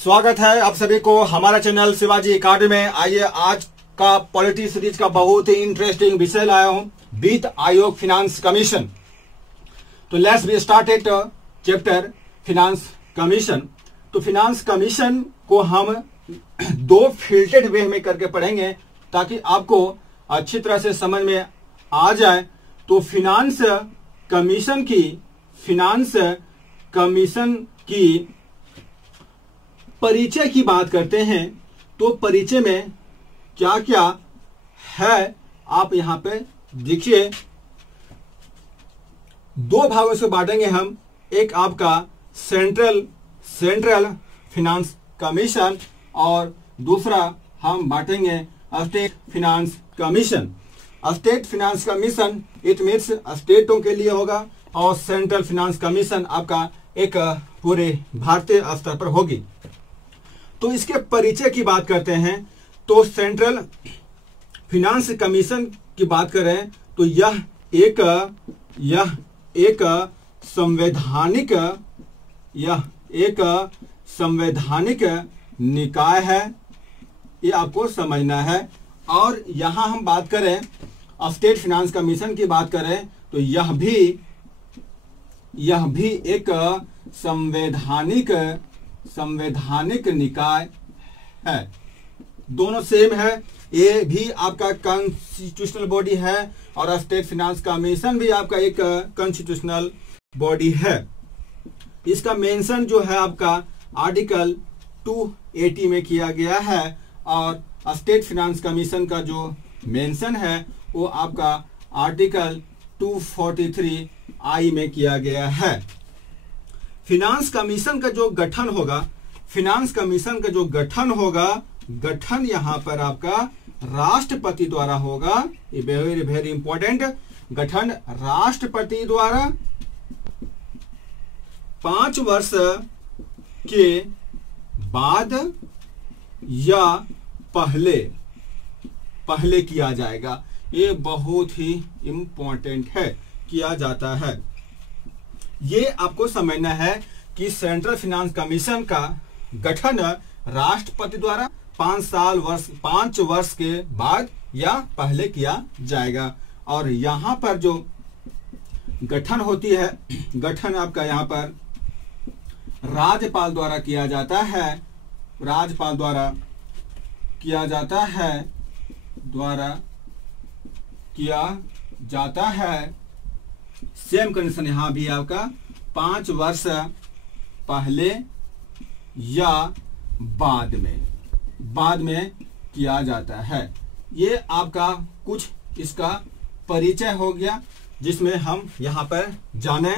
स्वागत है आप सभी को हमारा चैनल शिवाजी अकादमी में। आइए आज का पॉलिटी सीरीज का बहुत ही इंटरेस्टिंग विषय लाया हूं, वित्त आयोग फिनांस कमीशन। तो let's be started chapter finance commission. तो फिनांस कमीशन को हम दो फिल्टर्ड वे में करके पढ़ेंगे ताकि आपको अच्छी तरह से समझ में आ जाए। तो फिनांस कमीशन की परिचय की बात करते हैं। तो परिचय में क्या क्या है आप यहां पे देखिए, दो भागों से बांटेंगे हम। एक आपका सेंट्रल फिनांस कमीशन और दूसरा हम बांटेंगे state finance commission. State finance commission it means स्टेटों के लिए होगा और सेंट्रल फिनांस कमीशन आपका एक पूरे भारतीय स्तर पर होगी। तो इसके परिचय की बात करते हैं। तो सेंट्रल फिनांस कमीशन की बात करें तो यह एक संवैधानिक निकाय है, ये आपको समझना है। और यहां हम बात करें स्टेट फिनांस कमीशन की बात करें तो यह भी एक संवैधानिक निकाय है। दोनों सेम है। ये भी आपका कॉन्स्टिट्यूशनल बॉडी है और स्टेट फिनांस कमीशन भी आपका एक कॉन्स्टिट्यूशनल बॉडी है। इसका मेंशन जो है आपका आर्टिकल 280 में किया गया है और स्टेट फिनांस कमीशन का जो मेंशन है वो आपका आर्टिकल 243I में किया गया है। फिनांस कमीशन का जो गठन यहां पर आपका राष्ट्रपति द्वारा होगा। ये वेरी वेरी इंपॉर्टेंट। गठन राष्ट्रपति द्वारा 5 वर्ष के बाद या पहले किया जाएगा। ये बहुत ही इंपॉर्टेंट है, किया जाता है। ये आपको समझना है कि सेंट्रल फिनांस कमीशन का गठन राष्ट्रपति द्वारा 5 वर्ष के बाद या पहले किया जाएगा। और यहां पर जो गठन होती है, गठन आपका यहां पर राज्यपाल द्वारा किया जाता है। सेम कंडीशन यहां भी आपका 5 वर्ष पहले या बाद में किया जाता है। ये आपका कुछ इसका परिचय हो गया, जिसमें हम यहां पर जाने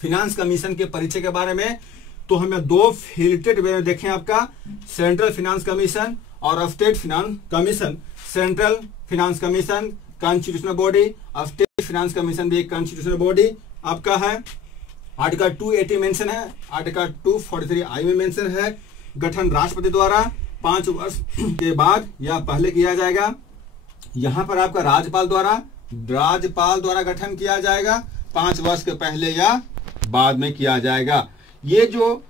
फिनांस कमीशन के परिचय के बारे में। तो हमें दो फिल्टर्ड वे में देखें, आपका सेंट्रल फिनांस कमीशन और state finance commission. Central finance commission constitutional body, state finance commission भी एक कॉन्स्टिट्यूशनल बॉडी आपका है। आर्टिकल 280 मेंशन है, आर्टिकल 243I में मेंशन है। गठन राष्ट्रपति द्वारा 5 वर्ष के बाद या पहले किया जाएगा। यहां पर आपका राज्यपाल द्वारा गठन किया जाएगा, 5 वर्ष के पहले या बाद में किया जाएगा। ये जो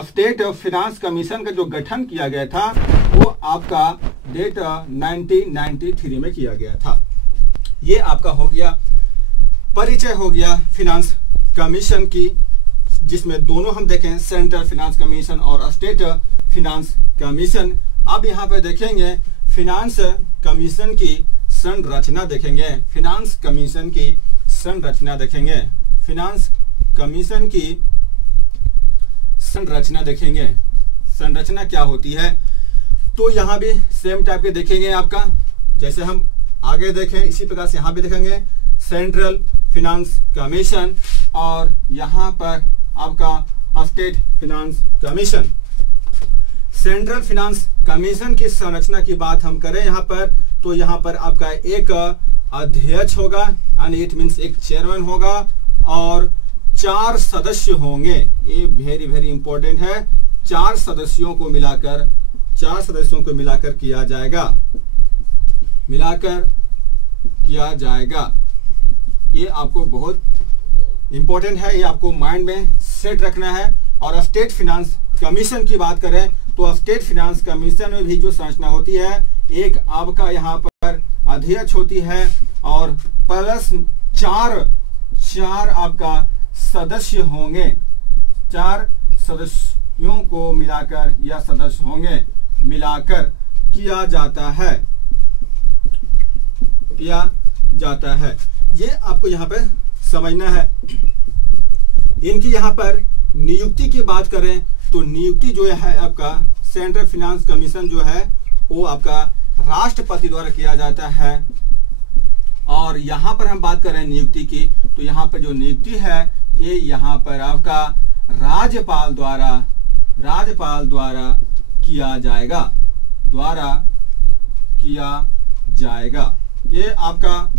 स्टेट फिनांस कमीशन का जो गठन किया गया था वो आपका डेट 1993 में किया गया था। ये आपका हो गया परिचय, हो गया फिनांस कमीशन की, जिसमें दोनों हम देखें सेंट्रल फिनांस कमीशन और स्टेट फिनांस कमीशन। अब यहाँ पे देखेंगे फिनांस कमीशन की संरचना देखेंगे। फिनांस कमीशन की संरचना देखेंगे। संरचना क्या होती है, तो यहाँ भी सेम टाइप के देखेंगे। आपका जैसे हम आगे देखें इसी प्रकार से यहाँ भी देखेंगे सेंट्रल फिनांस कमीशन और यहाँ पर आपका state finance commission. Central finance commission की संरचना की बात हम करें यहाँ पर, तो यहाँ पर आपका एक अध्यक्ष होगा, यानी इट मीन्स एक चेयरमैन होगा और 4 सदस्य होंगे। ये वेरी वेरी इंपॉर्टेंट है। 4 सदस्यों को मिलाकर किया जाएगा। ये आपको बहुत इंपॉर्टेंट है, ये आपको माइंड में सेट रखना है। और स्टेट फिनांस कमीशन की बात करें तो स्टेट फाइनेंस कमीशन में भी जो संरचना होती है, एक आपका यहाँ पर अध्यक्ष होती है और प्लस चार आपका सदस्य होंगे, 4 सदस्यों को मिलाकर या सदस्य होंगे मिलाकर किया जाता है। ये आपको यहाँ पे समझना है। इनकी यहाँ पर नियुक्ति की बात करें तो नियुक्ति जो है आपका सेंट्रल फाइनेंस कमीशन जो है वो आपका राष्ट्रपति द्वारा किया जाता है। और यहाँ पर हम बात करें नियुक्ति की तो यहाँ पर जो नियुक्ति है ये यहाँ पर आपका राज्यपाल द्वारा किया जाएगा। ये आपका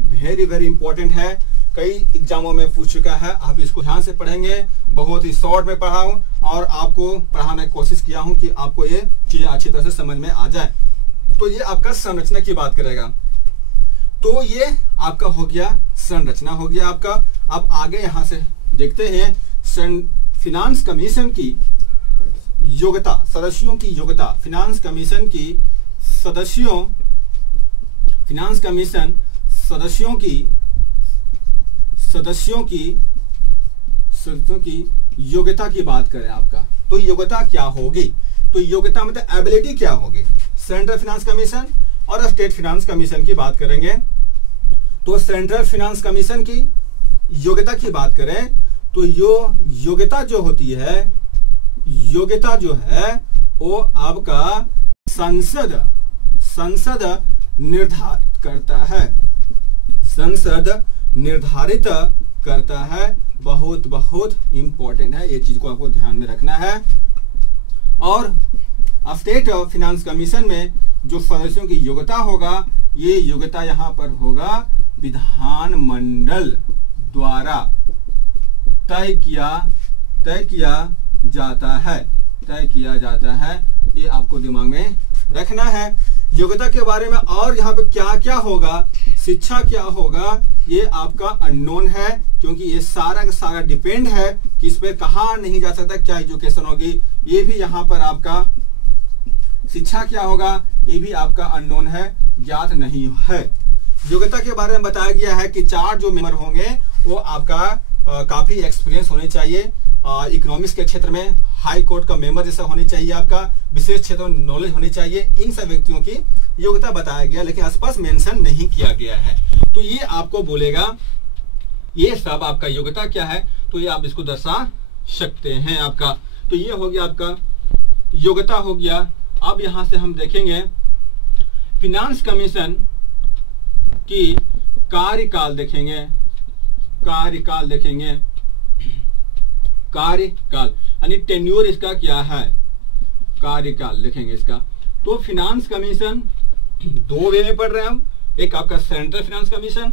वेरी इंपॉर्टेंट है, कई एग्जामों में पूछ चुका है। आप इसको ध्यान से पढ़ेंगे, बहुत ही शॉर्ट में पढ़ा हूं और आपको पढ़ाने की कोशिश किया हूं कि आपको ये चीजें अच्छी तरह से समझ में आ जाए। तो ये आपका संरचना की बात करेगा। तो ये आपका हो गया, संरचना हो गया आपका। अब आगे यहां से देखते हैं फाइनेंस कमीशन की योग्यता, सदस्यों की योग्यता। फाइनेंस कमीशन सदस्यों की योग्यता की बात करें आपका, तो योग्यता क्या होगी? तो योग्यता मतलब एबिलिटी क्या होगी? सेंट्रल फाइनेंस कमीशन और स्टेट फाइनेंस कमीशन की बात करेंगे। तो सेंट्रल फाइनेंस कमीशन की योग्यता की बात करें तो योग्यता जो है वो आपका संसद निर्धारित करता है। बहुत इंपॉर्टेंट है, ये चीज को आपको ध्यान में रखना है। और स्टेट फाइनेंस कमीशन में जो सदस्यों की योग्यता होगा, ये योग्यता यहाँ पर होगा विधानमंडल द्वारा तय किया जाता है। ये आपको दिमाग में रखना है। योग्यता के बारे में और यहाँ पे क्या क्या होगा, शिक्षा क्या होगा, ये आपका अननोन है, क्योंकि ये सारा का सारा डिपेंड है कि इस पे कहाँ नहीं जा सकता, क्या एजुकेशन होगी। ये भी यहाँ पर आपका शिक्षा क्या होगा, ये भी आपका अननोन है, ज्ञात नहीं है। योग्यता के बारे में बताया गया है कि 4 जो मेंबर होंगे वो आपका काफी एक्सपीरियंस होने चाहिए। इकोनॉमिक्स के क्षेत्र में हाई कोर्ट का मेंबर जैसा होने चाहिए, आपका विशेष क्षेत्र में नॉलेज होनी चाहिए। इन सब व्यक्तियों की योग्यता बताया गया, लेकिन आसपास मेंशन नहीं किया गया है। तो ये आपको बोलेगा ये सब आपका योग्यता क्या है, तो ये आप इसको दर्शा सकते हैं आपका। तो ये हो गया आपका योग्यता हो गया। अब यहां से हम देखेंगे फाइनेंस कमीशन की कार्यकाल देखेंगे। कार्यकाल यानी टेन्योर इसका क्या है, कार्यकाल लिखेंगे इसका। तो फाइनेंस कमीशन 2 वे में पढ़ रहे हैं हम, एक आपका सेंट्रल फाइनेंस कमीशन,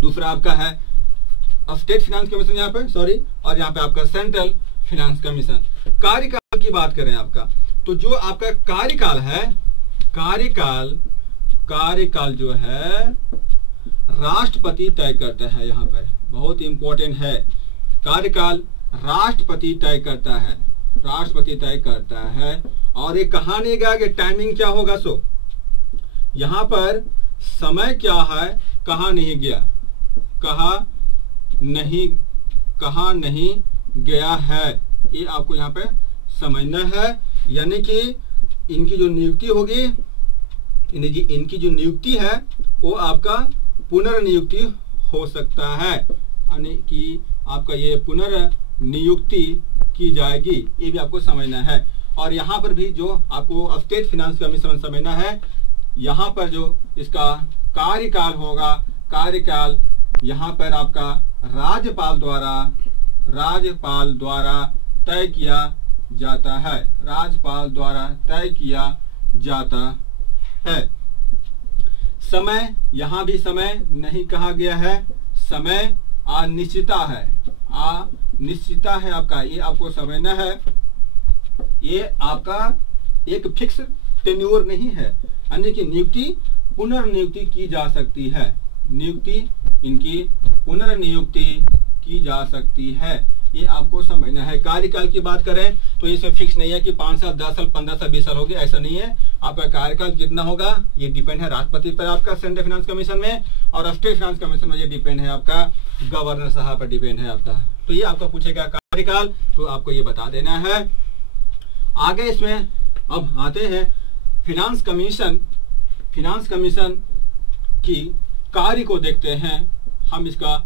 दूसरा आपका है स्टेट फाइनेंस कमीशन यहाँ पे, सॉरी, और यहाँ पे आपका सेंट्रल फाइनेंस कमीशन। कार्यकाल की बात करें आपका, तो जो आपका कार्यकाल है, कार्यकाल जो है राष्ट्रपति तय करता है। यहाँ पर बहुत इंपॉर्टेंट है, कार्यकाल राष्ट्रपति तय करता है। और ये कहा नहीं गया कि टाइमिंग क्या होगा, सो यहाँ पर समय क्या है कहा नहीं गया, कहा नहीं गया है, ये आपको यहाँ पे समझना है। यानी कि इनकी जो नियुक्ति होगी, इनकी जो नियुक्ति है वो आपका पुनर्नियुक्ति हो सकता है, यानी कि आपका ये पुनर्नियुक्ति की जाएगी, ये भी आपको समझना है। और यहाँ पर भी जो आपको स्टेट फाइनेंस कमीशन समझना है, यहाँ पर जो इसका कार्यकाल होगा, कार्यकाल यहाँ पर आपका राज्यपाल द्वारा तय किया जाता है, राज्यपाल द्वारा तय किया जाता है। समय, यहाँ भी समय नहीं कहा गया है, समय अनिश्चितता है आपका, ये आपको समझना है। ये आपका एक फिक्स टेन्योर नहीं है, यानी कि नियुक्ति पुनर्नियुक्ति की जा सकती है, नियुक्ति इनकी पुनर्नियुक्ति की जा सकती है। ये आपको समझना है। कार्यकाल की बात करें तो इसमें फिक्स नहीं है कि 5 साल, 10 साल, 15 साल, 20 साल होगी, ऐसा नहीं है। आपका कार्यकाल जितना होगा ये डिपेंड है राष्ट्रपति पर, आपका सेंट्रल फाइनेंस कमीशन में, और स्टेट फाइनेंस कमीशन में ये डिपेंड है आपका गवर्नर साहब पर डिपेंड है आपका। तो ये आपका पूछेगा कार्यकाल, तो आपको ये बता देना है। आगे इसमें अब आते हैं फाइनेंस कमीशन। फाइनेंस कमीशन की कार्य को देखते हैं हम, इसका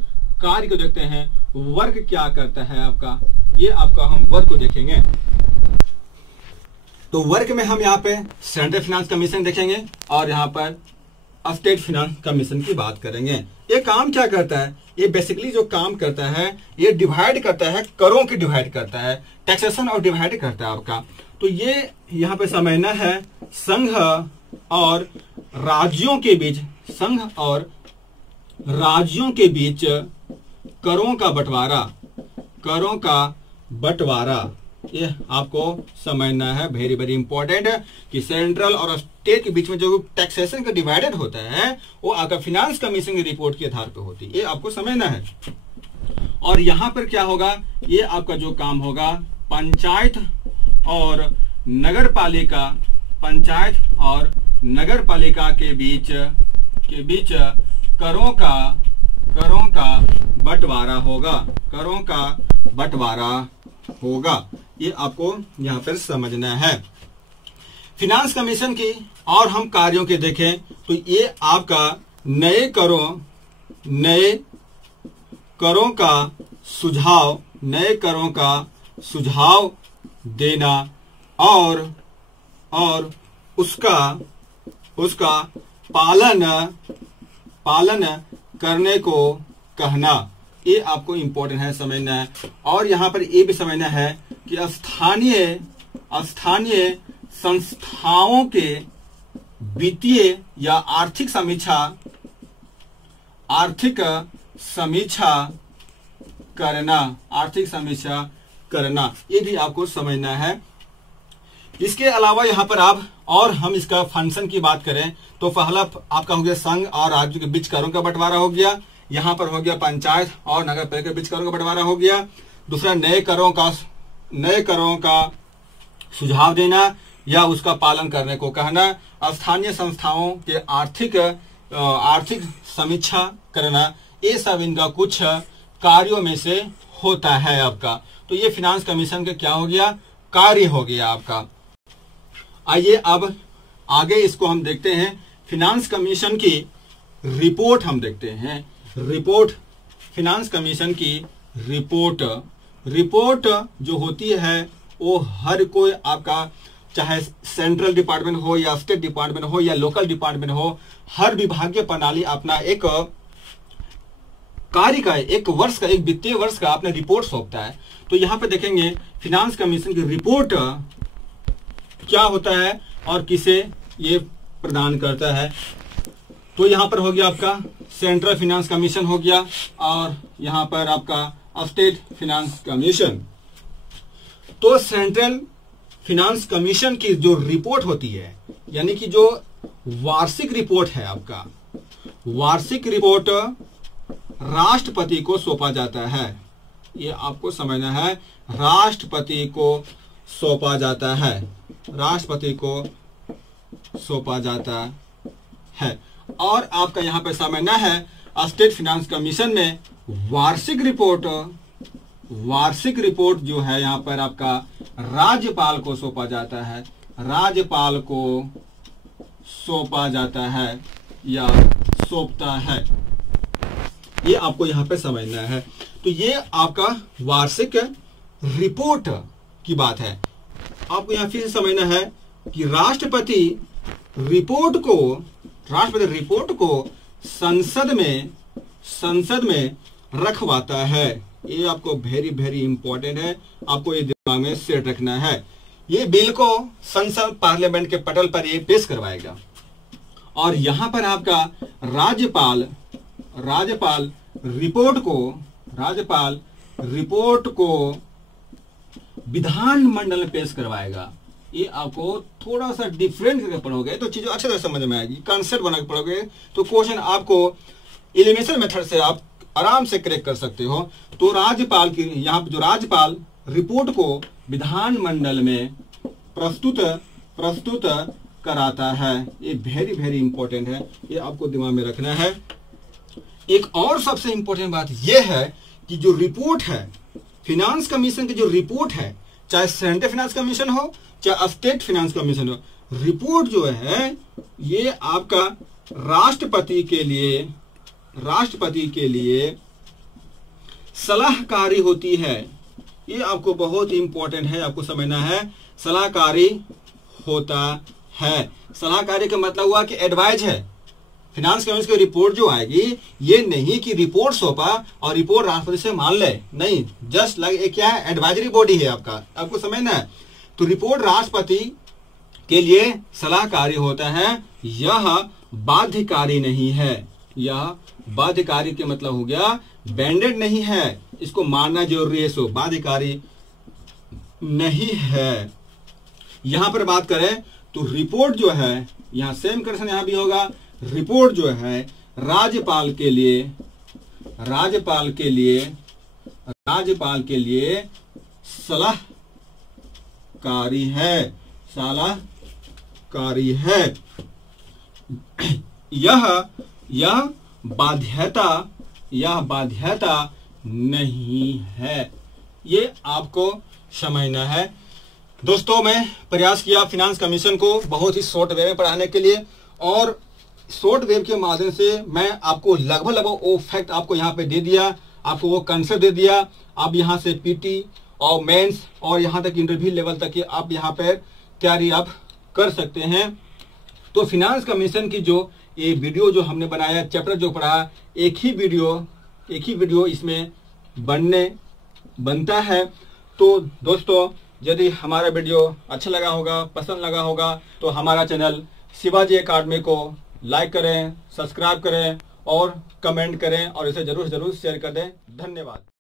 कार्य को देखते हैं। वर्क क्या करता है आपका, ये आपका हम वर्क को देखेंगे। तो वर्क में हम यहाँ पे सेंट्रल फाइनेंस कमीशन देखेंगे और यहाँ पर स्टेट फाइनेंस कमीशन की बात करेंगे। ये काम क्या करता है, ये बेसिकली जो काम करता है ये डिवाइड करता है, करों की डिवाइड करता है, टैक्सेशन और डिवाइड करता है आपका। तो ये यहाँ पे समझना है संघ और राज्यों के बीच, संघ और राज्यों के बीच करों का बंटवारा, करों का बंटवारा, ये आपको समझना है। वेरी वेरी इंपॉर्टेंट है कि सेंट्रल और स्टेट के बीच में जो टैक्सेशन का डिवाइडेड होता है वो आपका फाइनेंस कमीशन की रिपोर्ट के आधार पर होती है, ये आपको समझना है। और यहां पर क्या होगा, ये आपका जो काम होगा पंचायत और नगर पालिका, पंचायत और नगर पालिका के बीच करों का बंटवारा होगा, करों का बंटवारा होगा। ये आपको यहां पर समझना है। फाइनेंस कमीशन की और हम कार्यों के देखें तो ये आपका नए करों का सुझाव, नए करों का सुझाव देना और उसका पालन करने को कहना, ये आपको इंपॉर्टेंट है समझना है। और यहां पर ये भी समझना है कि स्थानीय संस्थाओं के वित्तीय या आर्थिक समीक्षा करना, ये भी आपको समझना है। इसके अलावा यहाँ पर हम इसका फंक्शन की बात करें तो पहला आपका हो गया संघ और राज्यों के बीच करों का बंटवारा हो गया, यहाँ पर हो गया पंचायत और नगर पालिका के बीच करों का बंटवारा हो गया। दूसरा नए करों का सुझाव देना या उसका पालन करने को कहना, स्थानीय संस्थाओं के आर्थिक समीक्षा करना, ये सब इनका कुछ कार्यों में से होता है आपका। तो ये फाइनेंस कमीशन का क्या हो गया, कार्य हो गया आपका। आइए अब आगे इसको हम देखते हैं। फाइनेंस कमीशन की रिपोर्ट हम देखते हैं। रिपोर्ट, फाइनेंस कमीशन की रिपोर्ट जो होती है वो हर कोई आपका, चाहे सेंट्रल डिपार्टमेंट हो या स्टेट डिपार्टमेंट हो या लोकल डिपार्टमेंट हो, हर विभागीय प्रणाली अपना एक कार्य का, एक वर्ष का, एक वित्तीय वर्ष का अपना रिपोर्ट सौंपता है। तो यहाँ पे देखेंगे फाइनेंस कमीशन की रिपोर्ट क्या होता है और किसे ये प्रदान करता है। तो यहाँ पर हो गया आपका सेंट्रल फाइनेंस कमीशन हो गया और यहाँ पर आपका स्टेट फाइनेंस कमीशन। तो सेंट्रल फाइनेंस कमीशन की जो रिपोर्ट होती है, यानी कि जो वार्षिक रिपोर्ट है आपका, वार्षिक रिपोर्ट राष्ट्रपति को सौंपा जाता है। ये आपको समझना है, राष्ट्रपति को सौंपा जाता है, राष्ट्रपति को सौंपा जाता है। और आपका यहां पे समझना है स्टेट फाइनेंस कमीशन में वार्षिक रिपोर्ट जो है यहाँ पर आपका राज्यपाल को सौंपा जाता है, राज्यपाल को सौंपा जाता है या सौंपता है। ये आपको यहाँ पे समझना है। तो ये आपका वार्षिक रिपोर्ट की बात है। आपको यहाँ फिर समझना है कि राष्ट्रपति रिपोर्ट को संसद में रखवाता है। ये आपको वेरी वेरी इंपॉर्टेंट है, आपको ये दिमाग में सेट रखना है। ये बिल को संसद पार्लियामेंट के पटल पर ये पेश करवाएगा और यहां पर आपका राज्यपाल रिपोर्ट को विधानमंडल में पेश करवाएगा। ये आपको थोड़ा सा डिफरेंट करके पढ़ोगे तो चीजें अच्छे तरह समझ में आएगी। कॉन्सेप्ट बना के पढ़ोगे तो क्वेश्चन आपको एलिमिनेशन मेथड से आप आराम से क्रैक कर सकते हो। तो राज्यपाल की यहाँ पे जो राज्यपाल रिपोर्ट को विधानमंडल में प्रस्तुत कराता है। ये वेरी वेरी इंपॉर्टेंट है, ये आपको दिमाग में रखना है। एक और सबसे इंपॉर्टेंट बात यह है कि जो रिपोर्ट है फिनांस कमीशन की, जो रिपोर्ट है, चाहे सेंट्रल फाइनेंस कमीशन हो चाहे स्टेट फाइनेंस कमीशन हो, रिपोर्ट जो है ये आपका राष्ट्रपति के लिए सलाहकारी होती है। ये आपको बहुत इंपॉर्टेंट है, आपको समझना है। सलाहकारी होता है, सलाहकारी का मतलब हुआ कि एडवाइज है। फिनांस कमीशन की रिपोर्ट जो आएगी, ये नहीं कि रिपोर्ट सौंपा और रिपोर्ट राष्ट्रपति से मान ले, नहीं, जस्ट लाइक क्या है, एडवाइजरी बॉडी है आपका, आपको समझना है। तो रिपोर्ट राष्ट्रपति के लिए सलाहकारी होता है, यह बाध्यकारी नहीं है। यह बाध्यकारी के मतलब हो गया बैंडेड नहीं है, इसको मानना जरूरी है, सो बाध्यकारी नहीं है। यहां पर बात करें तो रिपोर्ट जो है, यहां सेम कंडीशन यहां भी होगा। रिपोर्ट जो है राज्यपाल के लिए सलाहकारी है। यह बाध्यता नहीं है। ये आपको समझना है। दोस्तों, मैं प्रयास किया फिनांस कमीशन को बहुत ही शॉर्ट वे में पढ़ाने के लिए, और शॉर्ट वेव के माध्यम से मैं आपको लगभग वो फैक्ट आपको यहाँ पे दे दिया, आपको वो कंसेप्ट दे दिया। आप यहाँ से पीटी और मेंस और यहाँ तक इंटरव्यू लेवल तक की आप यहाँ पे तैयारी आप कर सकते हैं। तो फिनांस कमीशन की जो ये वीडियो जो हमने बनाया, चैप्टर जो पढ़ा, एक ही वीडियो इसमें बनता है। तो दोस्तों, यदि हमारा वीडियो अच्छा लगा होगा, पसंद लगा होगा, तो हमारा चैनल शिवाजी एकेडमी को लाइक करें, सब्सक्राइब करें और कमेंट करें, और इसे जरूर शेयर कर दें। धन्यवाद।